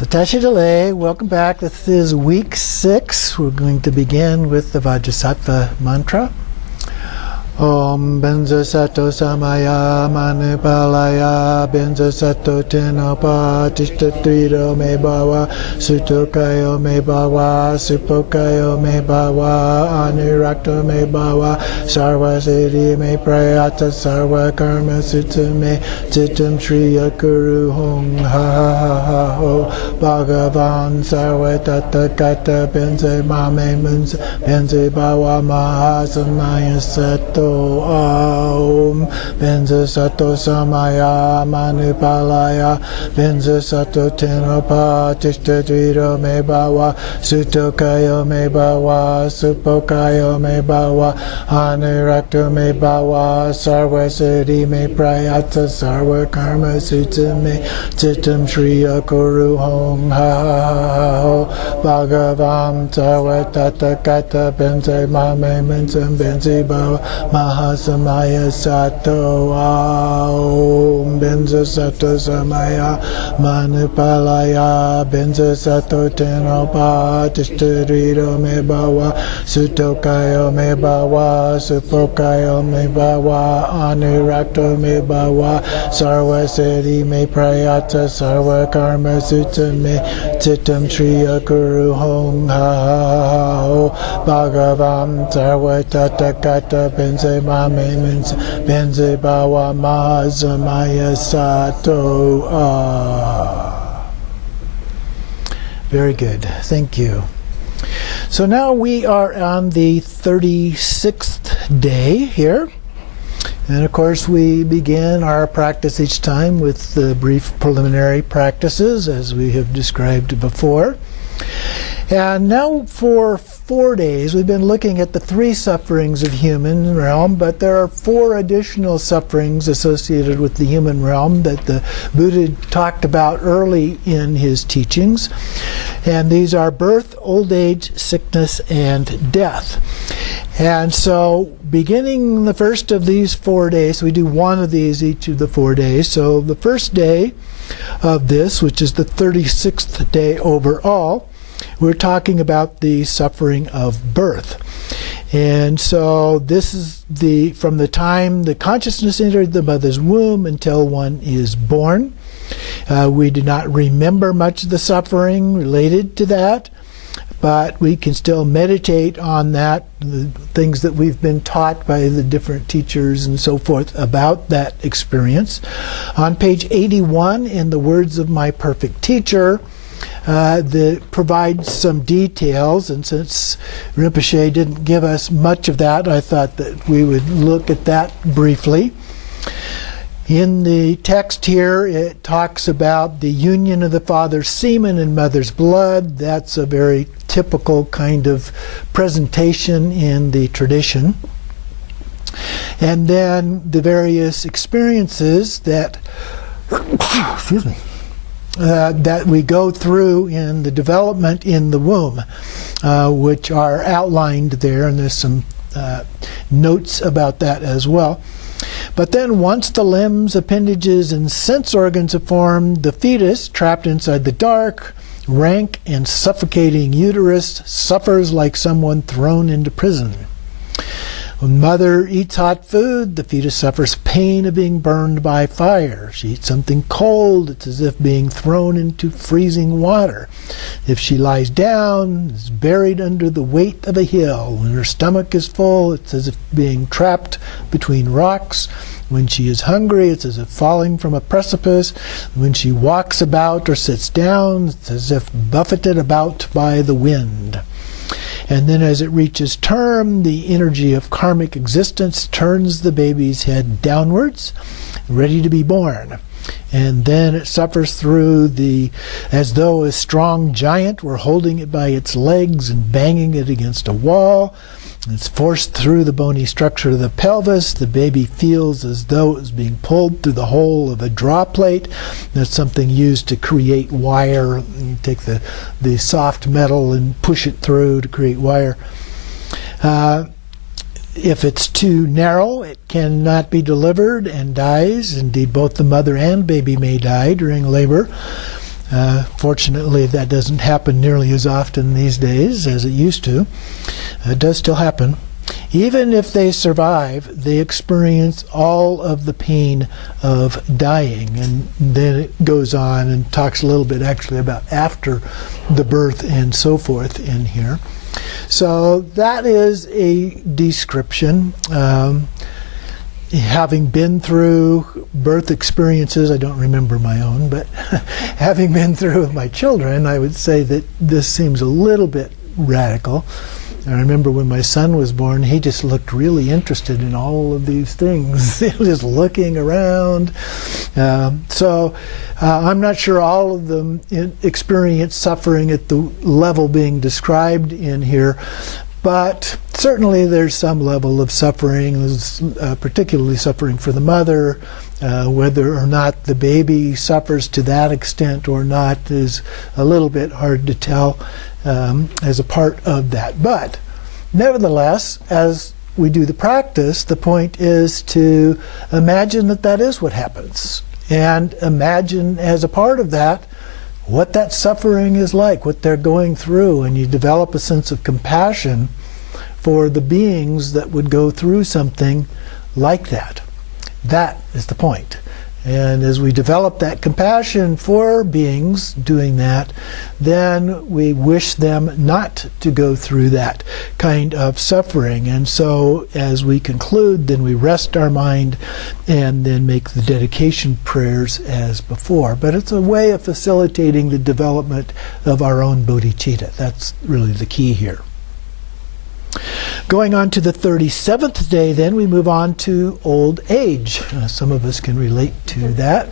So Tashidale, welcome back. This is week 6. We're going to begin with the Vajrasattva mantra. Om Benza Sato Samaya Manipalaya Benza Sato Tenopa Tishtatrido Me Bawa Sutokayo Me Bawa Supokayo Me Bawa Anirakto Me Bawa Sarva Siddhi Me Prayata Sarva Karma Sutta Me Chitam Shriya Kuru Hong Ha Ha Ha Ha Ho Bhagavan Sarva Tata Kata Benza Mame Benza Bawa Mahasamaya Sato Om Benza Sato Samaya Manipalaya Benza Sato Tenopa Tishtadrido Me Bawa Sutokayo Me Bawa Supokayo Me Bawa Anirakto Me Bawa Sarva Siddhi Me Prayata Sarva Karma Sutta Me Chitam Shriya Kuru Hom Ha Ha Ha Ho Bhagavam Sarva Tata Kata Benza Mame Benza Bawa Mahasamaya Sato Om Benza Sato Samaya Manipalaya Benza Sato Tenopa Tishtadrido Me Bawa Sutokayo Me Bawa Supokayo Me Bawa Anirakto Me Bawa Sarva Siddhi Me Prayata Sarva Karma Sutta Me Chitam Shriya Kuru Hong Ha Ha Ho Bhagavam Sarva Tata Kata Benza Mame Benze Bawa Mahasamaya Sato. Very good. Thank you. So now we are on the 36th day here. And of course we begin our practice each time with the brief preliminary practices as we have described before. And now for 4 days we've been looking at the 3 sufferings of human realm, but there are 4 additional sufferings associated with the human realm that the Buddha talked about early in his teachings. And these are birth, old age, sickness, and death. And so beginning the first of these 4 days, so we do one of these each of the 4 days. So the first day of this, which is the 36th day overall, we're talking about the suffering of birth. And so this is from the time the consciousness entered the mother's womb until one is born. We do not remember much of the suffering related to that, but we can still meditate on that, the things that we've been taught by the different teachers and so forth about that experience. On page 81 in the Words of My Perfect Teacher, that provides some details, and since Rinpoche didn't give us much of that, I thought that we would look at that briefly. In the text here, it talks about the union of the father's semen and mother's blood. That's a very typical kind of presentation in the tradition. And then the various experiences that excuse me, that we go through in the development in the womb, which are outlined there, and there's some notes about that as well. But then once the limbs, appendages, and sense organs have formed, the fetus, trapped inside the dark, rank, and suffocating uterus, suffers like someone thrown into prison. When mother eats hot food, the fetus suffers pain of being burned by fire. She eats something cold, it's as if being thrown into freezing water. If she lies down, it's buried under the weight of a hill. When her stomach is full, it's as if being trapped between rocks. When she is hungry, it's as if falling from a precipice. When she walks about or sits down, it's as if buffeted about by the wind. And then as it reaches term, the energy of karmic existence turns the baby's head downwards, ready to be born. And then it suffers through as though a strong giant were holding it by its legs and banging it against a wall. It's forced through the bony structure of the pelvis. The baby feels as though it was being pulled through the hole of a draw plate. That's something used to create wire. You take the soft metal and push it through to create wire. If it's too narrow, it cannot be delivered and dies. Indeed, both the mother and baby may die during labor. Fortunately, that doesn't happen nearly as often these days as it used to. It does still happen. Even if they survive, they experience all of the pain of dying. And then it goes on and talks a little bit actually about after the birth and so forth in here. So that is a description. Having been through birth experiences, I don't remember my own, but having been through with my children, I would say that this seems a little bit radical. I remember when my son was born, he just looked really interested in all of these things. He was just looking around. So I'm not sure all of them experience suffering at the level being described in here, but certainly there's some level of suffering, particularly suffering for the mother. Whether or not the baby suffers to that extent or not is a little bit hard to tell as a part of that. But nevertheless, as we do the practice, the point is to imagine that that is what happens. And imagine as a part of that what that suffering is like, what they're going through, and you develop a sense of compassion for the beings that would go through something like that. That is the point. And as we develop that compassion for beings doing that, then we wish them not to go through that kind of suffering. And so as we conclude, then we rest our mind and then make the dedication prayers as before. But it's a way of facilitating the development of our own bodhicitta. That's really the key here. Going on to the 37th day, then we move on to old age. Some of us can relate to that.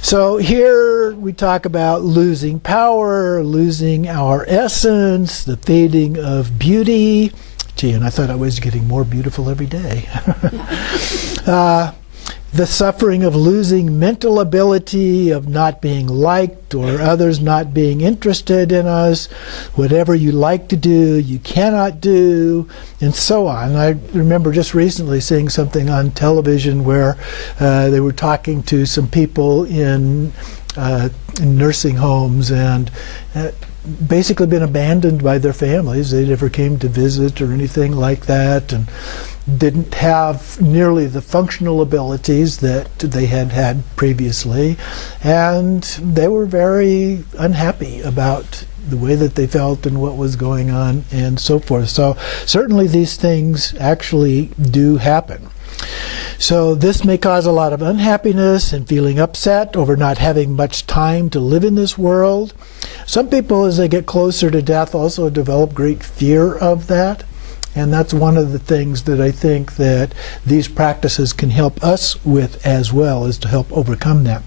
So here we talk about losing power, losing our essence, the fading of beauty. Gee, and I thought I was getting more beautiful every day. The suffering of losing mental ability, of not being liked or others not being interested in us. Whatever you like to do, you cannot do, and so on. I remember just recently seeing something on television where they were talking to some people in nursing homes and basically been abandoned by their families. They never came to visit or anything like that, and didn't have nearly the functional abilities that they had had previously, and they were very unhappy about the way that they felt and what was going on and so forth. So certainly these things actually do happen. So this may cause a lot of unhappiness and feeling upset over not having much time to live in this world. Some people, as they get closer to death, also develop great fear of that. And that's one of the things that I think that these practices can help us with as well, is to help overcome that.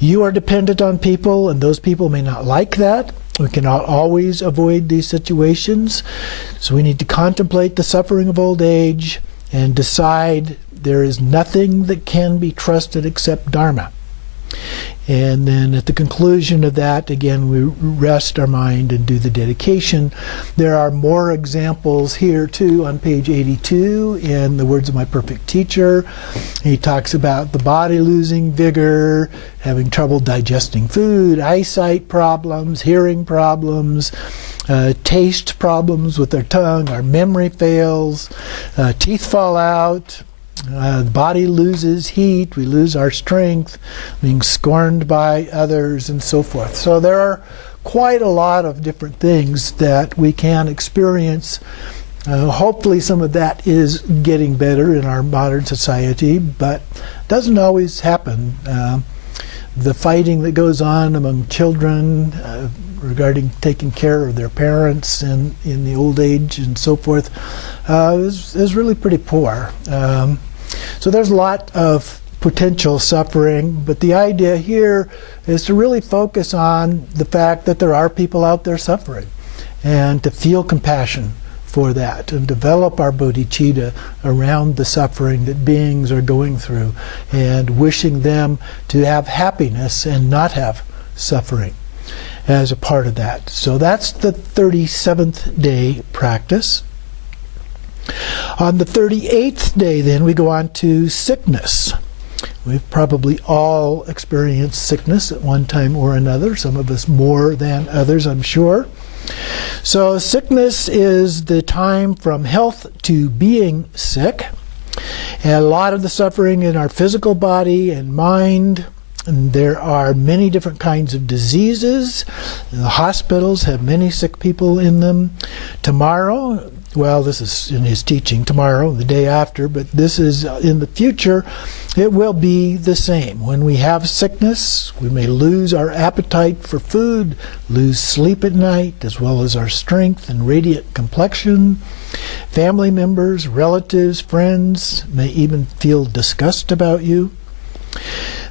You are dependent on people, and those people may not like that. We cannot always avoid these situations. So we need to contemplate the suffering of old age and decide there is nothing that can be trusted except Dharma. And then at the conclusion of that, again, we rest our mind and do the dedication. There are more examples here, too, on page 82 in the words of my perfect teacher. He talks about the body losing vigor, having trouble digesting food, eyesight problems, hearing problems, taste problems with our tongue, our memory fails, teeth fall out. The body loses heat, we lose our strength, being scorned by others, and so forth. So there are quite a lot of different things that we can experience. Hopefully some of that is getting better in our modern society, but doesn't always happen. The fighting that goes on among children regarding taking care of their parents in the old age and so forth is really pretty poor. So there's a lot of potential suffering, but the idea here is to really focus on the fact that there are people out there suffering, and to feel compassion for that, and develop our bodhicitta around the suffering that beings are going through, and wishing them to have happiness and not have suffering as a part of that. So that's the 37th day practice. On the 38th day, then, we go on to sickness. We've probably all experienced sickness at one time or another, some of us more than others, I'm sure. So sickness is the time from health to being sick. And a lot of the suffering in our physical body and mind. And there are many different kinds of diseases. The hospitals have many sick people in them. Tomorrow, well, this is in his teaching tomorrow, the day after, but this is in the future, it will be the same. When we have sickness, we may lose our appetite for food, lose sleep at night, as well as our strength and radiant complexion. Family members, relatives, friends may even feel disgust about you.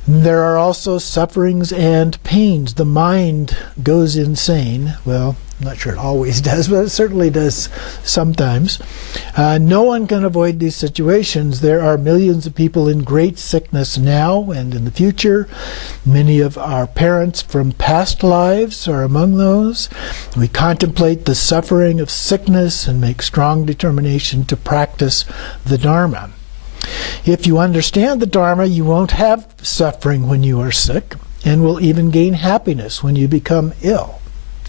There are also sufferings and pains. The mind goes insane. Well, I'm not sure it always does, but it certainly does sometimes. No one can avoid these situations. There are millions of people in great sickness now and in the future. Many of our parents from past lives are among those. We contemplate the suffering of sickness and make strong determination to practice the Dharma. If you understand the Dharma, you won't have suffering when you are sick, and will even gain happiness when you become ill.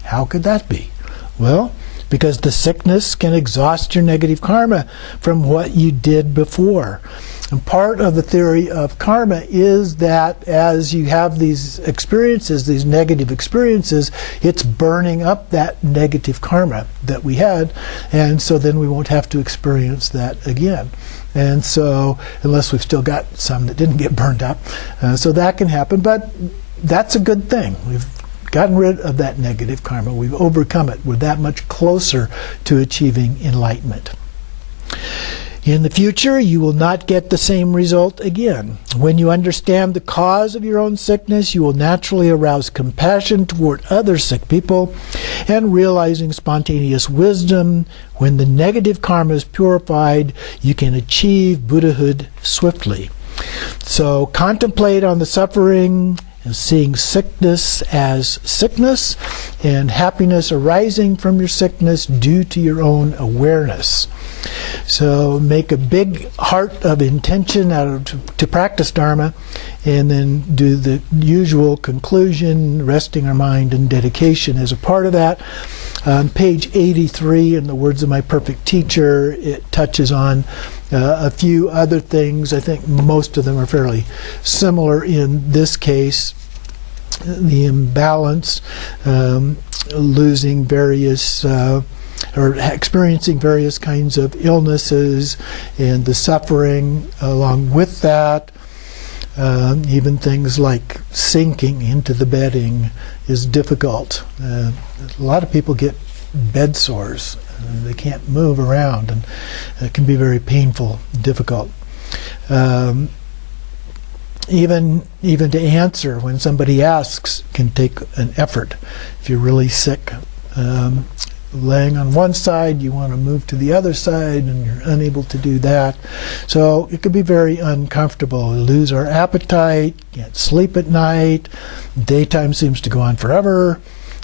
How could that be? Well, because the sickness can exhaust your negative karma from what you did before. And part of the theory of karma is that as you have these experiences, these negative experiences, it's burning up that negative karma that we had, and so then we won't have to experience that again. And so, unless we've still got some that didn't get burned up. So that can happen, but that's a good thing. We've gotten rid of that negative karma. We've overcome it. We're that much closer to achieving enlightenment. In the future, you will not get the same result again. When you understand the cause of your own sickness, you will naturally arouse compassion toward other sick people, and realizing spontaneous wisdom, when the negative karma is purified, you can achieve Buddhahood swiftly. So contemplate on the suffering and seeing sickness as sickness, and happiness arising from your sickness due to your own awareness. So make a big heart of intention to practice Dharma, and then do the usual conclusion, resting our mind and dedication as a part of that. On page 83, in the words of my perfect teacher, it touches on a few other things. I think most of them are fairly similar in this case. The imbalance, losing various or experiencing various kinds of illnesses, and the suffering along with that. Even things like sinking into the bedding is difficult. A lot of people get bed sores. They can't move around, and it can be very painful, difficult. Even to answer when somebody asks can take an effort. If you're really sick, laying on one side, you want to move to the other side, and you're unable to do that. So it could be very uncomfortable. We lose our appetite, can't sleep at night, daytime seems to go on forever,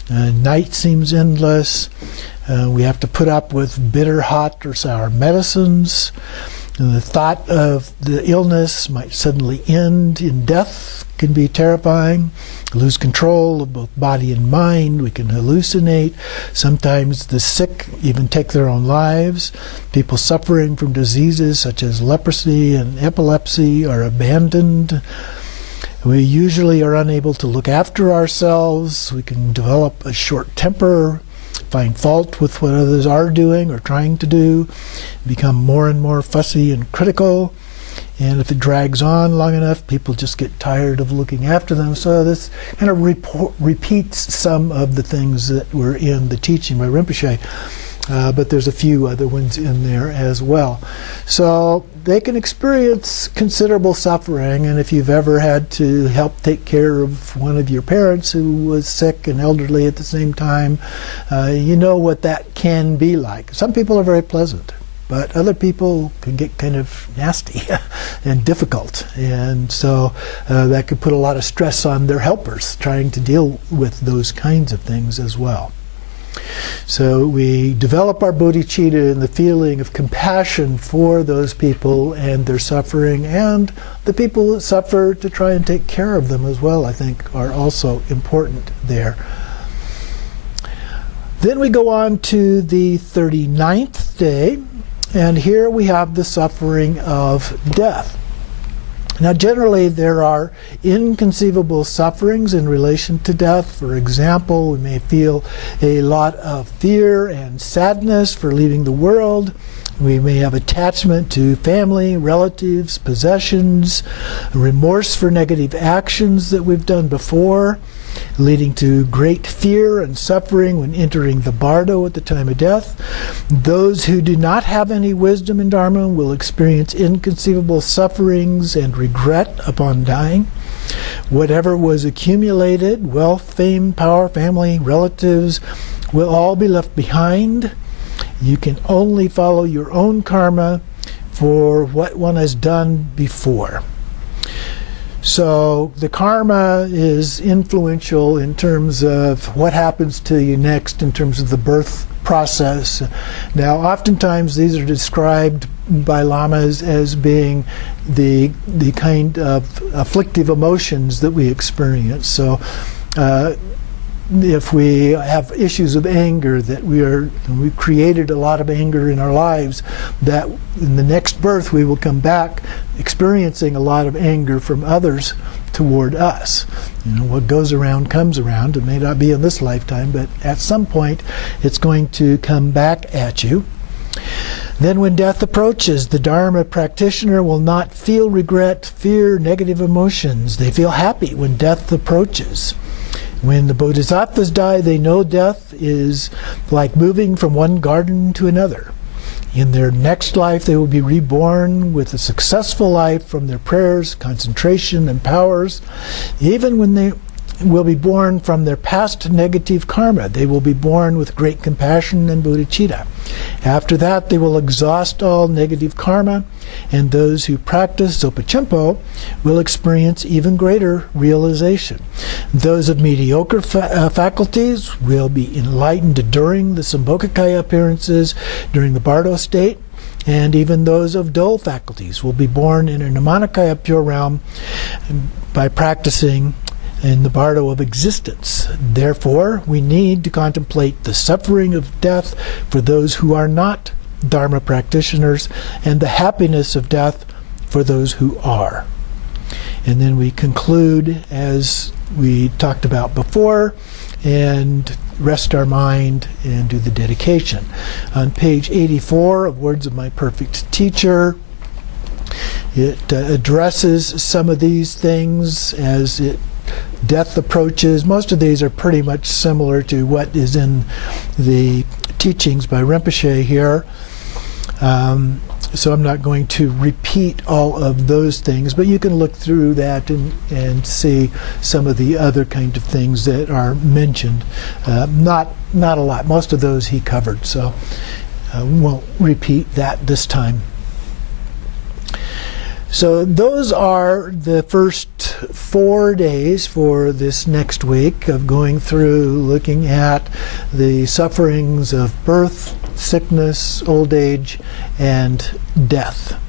night seems endless. We have to put up with bitter, hot, or sour medicines. And the thought of the illness might suddenly end in death can be terrifying. Lose control of both body and mind. We can hallucinate. Sometimes the sick even take their own lives. People suffering from diseases such as leprosy and epilepsy are abandoned. We usually are unable to look after ourselves. We can develop a short temper, find fault with what others are doing or trying to do, become more and more fussy and critical. And if it drags on long enough, people just get tired of looking after them. So this kind of repeats some of the things that were in the teaching by Rinpoche. But there's a few other ones in there as well. So they can experience considerable suffering, and if you've ever had to help take care of one of your parents who was sick and elderly at the same time, you know what that can be like. Some people are very pleasant, but other people can get kind of nasty and difficult, and so that could put a lot of stress on their helpers trying to deal with those kinds of things as well. So we develop our bodhicitta in the feeling of compassion for those people and their suffering, and the people that suffer, to try and take care of them as well, I think, are also important there. Then we go on to the 39th day, and here we have the suffering of death. Now, generally, there are inconceivable sufferings in relation to death. For example, we may feel a lot of fear and sadness for leaving the world. We may have attachment to family, relatives, possessions, remorse for negative actions that we've done before, leading to great fear and suffering when entering the bardo at the time of death. Those who do not have any wisdom in Dharma will experience inconceivable sufferings and regret upon dying. Whatever was accumulated, wealth, fame, power, family, relatives, will all be left behind. You can only follow your own karma for what one has done before. So the karma is influential in terms of what happens to you next in terms of the birth process. Now, oftentimes these are described by lamas as being the kind of afflictive emotions that we experience. So if we have issues of anger, that we've created a lot of anger in our lives, that in the next birth we will come back experiencing a lot of anger from others toward us. What goes around comes around. It may not be in this lifetime, but at some point it's going to come back at you. Then when death approaches, the Dharma practitioner will not feel regret, fear, negative emotions. They feel happy when death approaches. When the bodhisattvas die, they know death is like moving from one garden to another. In their next life, they will be reborn with a successful life from their prayers, concentration, and powers. Even when they will be born from their past negative karma, they will be born with great compassion and bodhicitta. After that, they will exhaust all negative karma, and those who practice Zopachenpo will experience even greater realization. Those of mediocre faculties will be enlightened during the Sambhogakaya appearances, during the Bardo state, and even those of dull faculties will be born in a Nirmanakaya pure realm by practicing in the bardo of existence. Therefore, we need to contemplate the suffering of death for those who are not Dharma practitioners, and the happiness of death for those who are. And then we conclude, as we talked about before, and rest our mind and do the dedication. On page 84 of Words of My Perfect Teacher, it addresses some of these things as death approaches. Most of these are pretty much similar to what is in the teachings by Rinpoche here. So I'm not going to repeat all of those things, but you can look through that and see some of the other kind of things that are mentioned. Not a lot. Most of those he covered, so we won't repeat that this time. So those are the first 4 days for this next week of going through looking at the sufferings of birth, sickness, old age, and death.